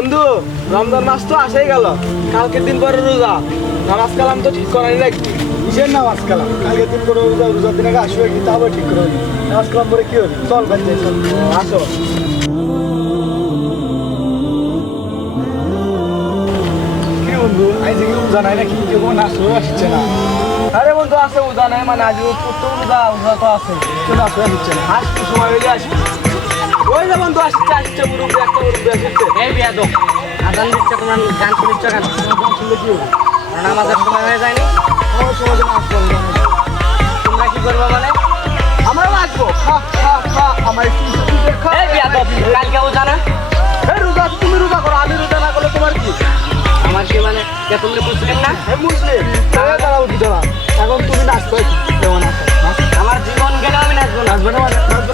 বন্ধু রমজান মাস তো আসেই গেল, কালকের দিন পরে রোজা, নামাজ কালাম তো ঠিক করাই লাগবে। কিসের নামাজ কালাম? কালকের দিন করে রোজার দিন আগে আসবে কি তাও ঠিক করে নামাজ কালাম করে কি হবে? চল ভাই যাই, চল আসো। কি বন্ধু আজ রোজা নাই নাকি? কেউ আসো আসছে না। আরে বন্ধু আছে, উজা নাই মানে আজ তো উজা তো আছে, কেউ আসো আসছে না। আসতে সময় হয়ে আসবে। ওই যে বন্ধু আসছে আসছে, মুরব্বী একটা মুরব্বী আসছে। এই বিয়াদব, আজান দিচ্ছে, তোমার গান শুনিচ্ছ কেন? শুনলে কি হবে? নামাজের সময় হয়ে যায়নি? আমার সমাজে নামাজ পড়বে না। তোমরা কি করবো মানে? আমরাও আসবো। খা খা খা, আমার একটু খা। এই বিয়াদব, কালকে উজা না? এই রোজা তুমি রোজা করো, আমি রোজা না করলে তোমার কি? আমার কি মানে কে তুমি মুসলিম না? এই মুসলিম দাঁড়াও দিতে না, এখন তুমি নাচতো কেমন আছো? আমার জীবন গেলে আমি নাচবো না। নাচবে না মানে নাচবে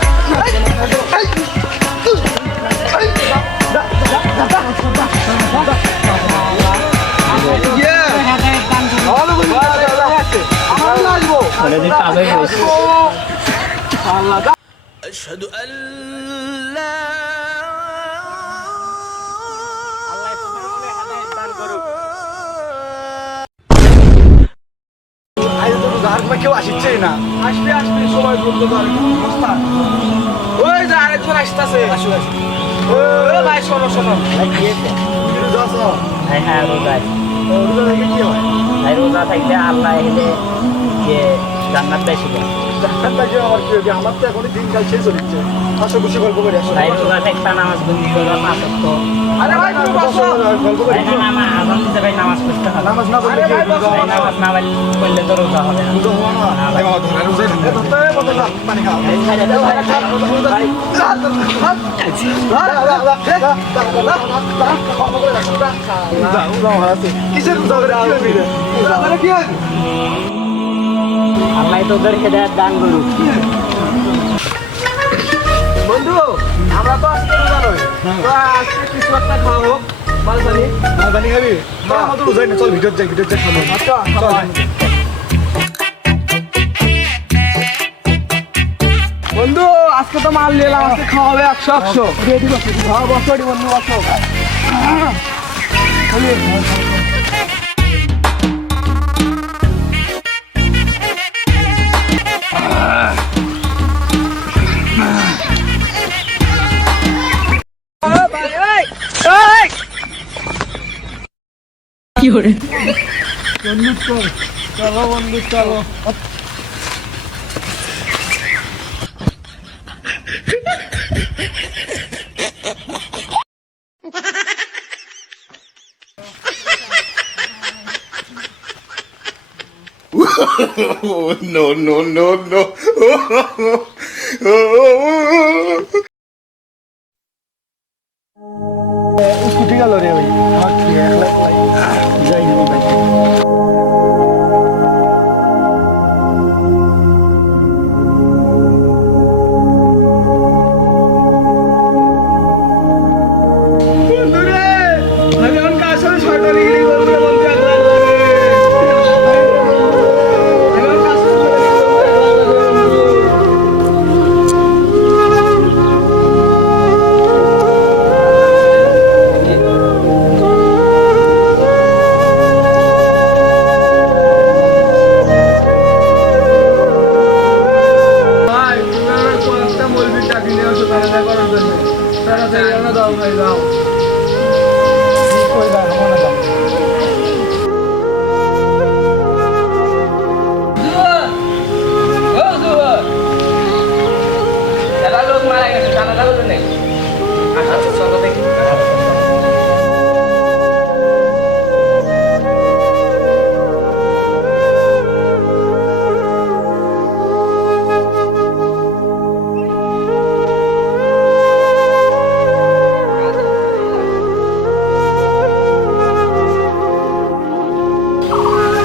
أشهد أن لا আল্লাহ তোমার মনে হেদায়েত দান করুক। কেউ আসছেই না। আসবে আসবে, সময় বলতে পারে অবস্থা। ওই যে আরেকজন আসতেছে। আসো আসো। ও ভাই শোনো শোনো, কি রোজা আছো? হ্যাঁ রোজা। রোজা থেকে কি হয়? রোজা থাকলে আল্লাহ এলে যে জান্নাত বেশি দেয়। জান্নাতটাকে আমার কি হবে? আমার তো এখনই দিনকাল শেষ হচ্ছে। আসো খুশি গল্প করি, আসো। তাই রোজা থাকতে নামাজ বন্দি করো, পাঁচ ওয়াক্ত। আরে ভাই তুমি বসো। গল্প করি। আজান দিতে ভাই নামাজ পড়তে হবে। নামাজ না পড়লে কি হবে? রোজা ভাই হওয়া না। নামাজ না পড়লে তো রোজা হবে না। রোজা হওয়া না। এই বাবা, ধরে রোজাই থাকে। ধরতে বলো না, পানি খাও। এই ছেড়ে দাও, ছেড়ে দাও। ভাই, কিসের রোজা করে কি হবে? রোজা করে কি হবে? আল্লাহ তোদের হেদায়েত দান করুক। বন্ধু আমরা তো আজকে রোজা নই, তো আজকে কিছু একটা খাওয়া হোক, মালবানি। মালবানি খাবি? আমার তো রোজাই না, চল ভিতর যাই, ভিতর যাই খাবো। আচ্ছা চল। বন্ধু আজকে তো মাল নিলাম, আজকে খাওয়া হবে 100 হ্যাঁ বসো বন্ধু বসো। চলো বন্ধু চলো। Oh, no, no, no, no. Scooty গেল রে ভাই, আমার কি একলা যাই না ভাই। বন্ধুরে আমি এখন কার সাথে শয়তানিগিরি করবো রে বন্ধু, একলা একলা রে। আমি এখন কার সাথে শয়তানিগিরি করবো, একলা একলা রে বন্ধু। ভাই তুমি আমার কয়েকটা মৌলবীর চাকরি নিয়ে আসো তাড়াতাড়ি করার জন্য, তাড়াতাড়ি আমরা দাও ভাই দাও। কই যায় আমার না যাও। লোক মারা গেছে, জানা যাবে না। আচ্ছা চলো দেখি।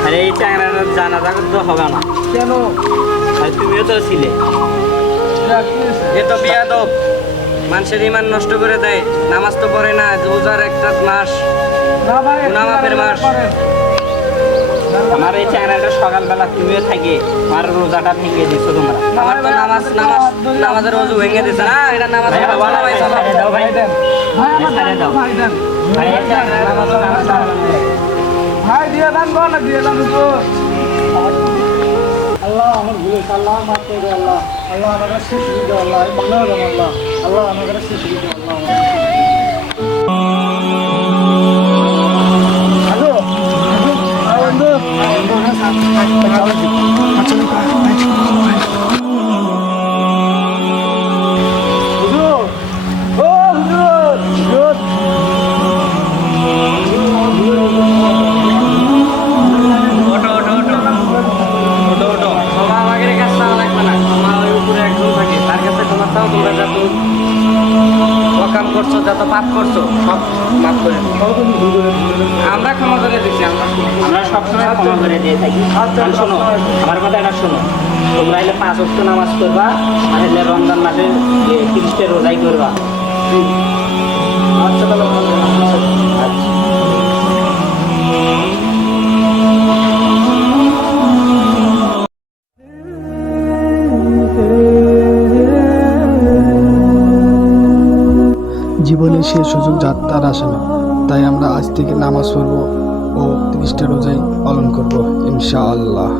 আরে এই চ্যাংড়াটা জানাজা করতে হবে না। কেন? আর তুমিও তো ছিলে। এ তো বিয়াদব, মানুষের ইমান নষ্ট করে দেয়। নামাজ তো পড়ে না, রোজার একটা মাস, না ভাই গুনাহ মাফের মাস। আমার এই চ্যাংড়াটা সকালবেলা তুমিও থাকি আমার রোজাটা ভেঙে দিছো তোমরা। আমার তো নামাজের রোজু ভেঙে দিছে না, এটা নামাজ ভাই আমার ভাই চলো। ভাই দেন, ভাই আমার ছেড়ে দাও। ভাই দেন। ভাই দিয়ে দান কর না দিয়ে দান হুজুর আল্লাহ আমার ভুল হয়েছে, আল্লাহ মাফ করে দাও আল্লাহ। আল্লাহ আমার কাছে শিশু দিও আল্লাহ, আমি বাংলা হলাম আল্লাহ। আল্লাহ আমার কাছে শিশু দিও আল্লাহ। হ্যালো বন্ধু, হুজুর, ও হুজুর, হুজুর। ওটো ওটো ওটো ওটো ওটো তোমার আমাকে কাছে চাওয়া লাগবে না, তোমার ওই উপরে একজন থাকে তার কাছে তোমার চাও, তোমরা যত অকাম করছো যত পাপ করছো সব মাফ করে দিও। আমরা ক্ষমা করে দিচ্ছি, আমরা সবসময় ক্ষমা করে দিয়ে থাকি। আর শোনো আমার কথাটা শোনো, তোমরা এলে 5 ওয়াক্ত নামাজ করবা আর এলে রমজান মাসে 30টা রোজাই করবা। আচ্ছা তাহলে ভালো। জীবনে সে সুযোগ যাত্রার আসে না, তাই আমরা আজ থেকে নামাজ পড়ব ও 30টা রোজাই পালন করব ইনশাআল্লাহ।